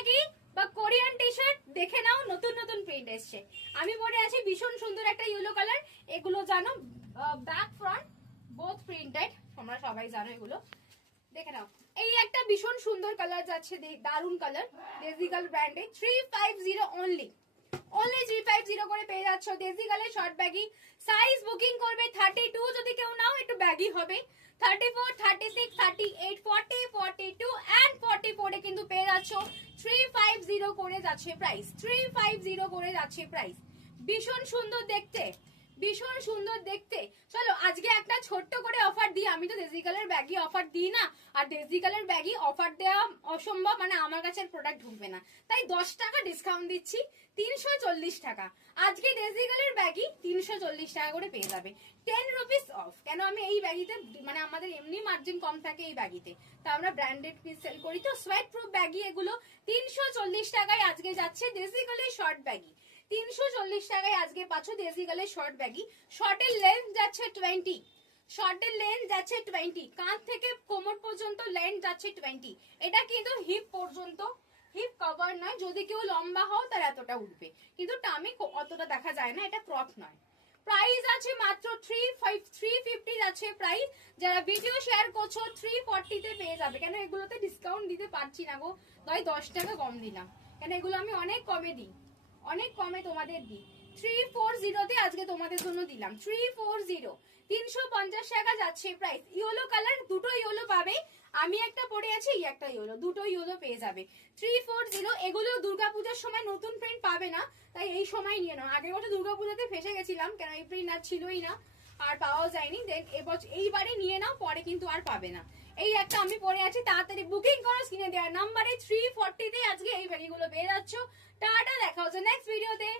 Baggy বা Korean T shirt দেখে নাও, নতুন নতুন প্রিন্ট এসছে। আমি পরে আছি ভীষণ সুন্দর একটা ইয়েলো কালার। এগুলো জানো ব্যাক ফ্রন্ট বোথ প্রিন্টেড, তোমরা সবাই জানো এগুলো। দেখে নাও, এই একটা ভীষণ সুন্দর কালার যাচ্ছে, দারুন কালার, ডেজিকাল ব্র্যান্ডে 350 অনলি 350 করে পেয়ে যাচ্ছ ডেজিকালের শর্ট ব্যাগি। সাইজ বুকিং করবে 32, যদি কেউ নাও একটু ব্যাগি হবে। 34, 36, 38, 40, 42 এন্ড 44 এ কিন্তু পেয়ে যাচ্ছ 350 করে যাচ্ছে প্রাইস, 350 করে যাচ্ছে প্রাইস। ভীষণ সুন্দর দেখতে, ভীষণ সুন্দর দেখতে। চলো আজকে একটা ছোট্ট করে অফার দিই। আমি তো ডেজিকালের ব্যাগই অফার দিই না, আর ডেজিকালের ব্যাগই অফার দেওয়া অসম্ভব, মানে আমার কাছে প্রোডাক্ট ঢুকবে না, তাই 10 টাকা ডিসকাউন্ট দিচ্ছি, 340 টাকা। আজকে ডেজিকালের ব্যাগই 340 টাকা করে পেয়ে যাবে, 10 রুপিস অফ। কেন আমি এই ব্যাগিতে, মানে আমাদের এমনি মার্জিন কম থাকে এই ব্যাগিতে, তা আমরা ব্র্যান্ডেড পিস সেল করি, তো সোয়েট প্রুফ ব্যাগি এগুলো 340 টাকায় আজকে যাচ্ছে ডেজিকালের শর্ট ব্যাগি। 340 টাকায় আজকে পাচ্ছ ডেজিকালের শর্ট ব্যাগি। শর্টের লেন্থ যাচ্ছে 20, শর্টের লেন্থ যাচ্ছে 20, কাঁধ থেকে কোমর পর্যন্ত লেন্থ যাচ্ছে 20। এটা কিন্তু হিপ পর্যন্ত, হিপ কভার নয়, যদি কেউ লম্বা হও তার এতটা উঠবে, কিন্তু টামে অতটা দেখা যায় না, এটা ক্রপ নয়। প্রাইস আছে মাত্র 350 যাচ্ছে প্রাইস। যারা ভিডিও শেয়ার করছো 340 তে পেয়ে যাবে। কেন এগুলোতে ডিসকাউন্ট দিতে পারছি না গো, তাই 10 টাকা কম দিলাম, কেন এগুলো আমি অনেক কমে দিই, অনেক কমে তোমাদের দিই। 340 তে আজকে তোমাদের জন্য দিলাম 340, 350 টাকা যাচ্ছে প্রাইস। ইয়েলো কালার, দুটো ইয়েলো পাবে, আমি একটা পরে আছি, এই একটা ইয়েলো, দুটো ইয়েলো পেয়ে যাবে 340। এগুলো দুর্গাপূজার সময় নতুন প্রিন্ট পাবে না, তাই এই সময় নিয়ে নাও। আগের বছর দুর্গাপূজাতে ফেসে গেছিলাম, কেন এই প্রিন্ট আর ছিলই না, আর পাওয়াও যায়নি। দেন এবছর এইবারে নিয়ে নাও, পরে কিন্তু আর পাবে না। এই একটা আমি পরে আছি, তাড়াতাড়ি বুকিং করো স্ক্রিনে দেওয়া নাম্বারে। 340 তে আজকে এই ব্যাগগুলো পেয়ে যাচ্ছ। টাটা, দেখা হচ্ছে নেক্সট ভিডিওতে।